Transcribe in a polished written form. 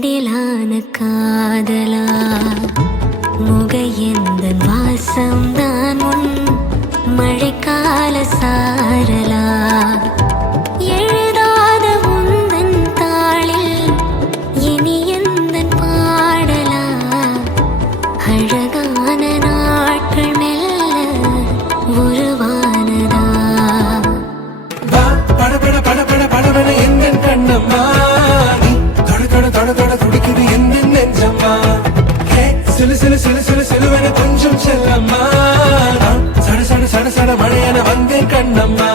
நெடிலான காதலா முக எந்த வாசம்தான் உன் மழைக்கால சாரலா எழுதாத உந்தன் தாளில் இனி எந்தன் பாடலா அழகான நாட்கள் மெல்ல உருவானதா பட பட பட பட படவன எந்தன் கண்ணம்மா தொட துடிக்குது எந்த நெஞ்சம்மா சிலு சிலு சிலு சிலு சிலுவன கொஞ்சம் செல்லம்மா சட சட சட சட மழையன வந்தேன் கண்ணம்மா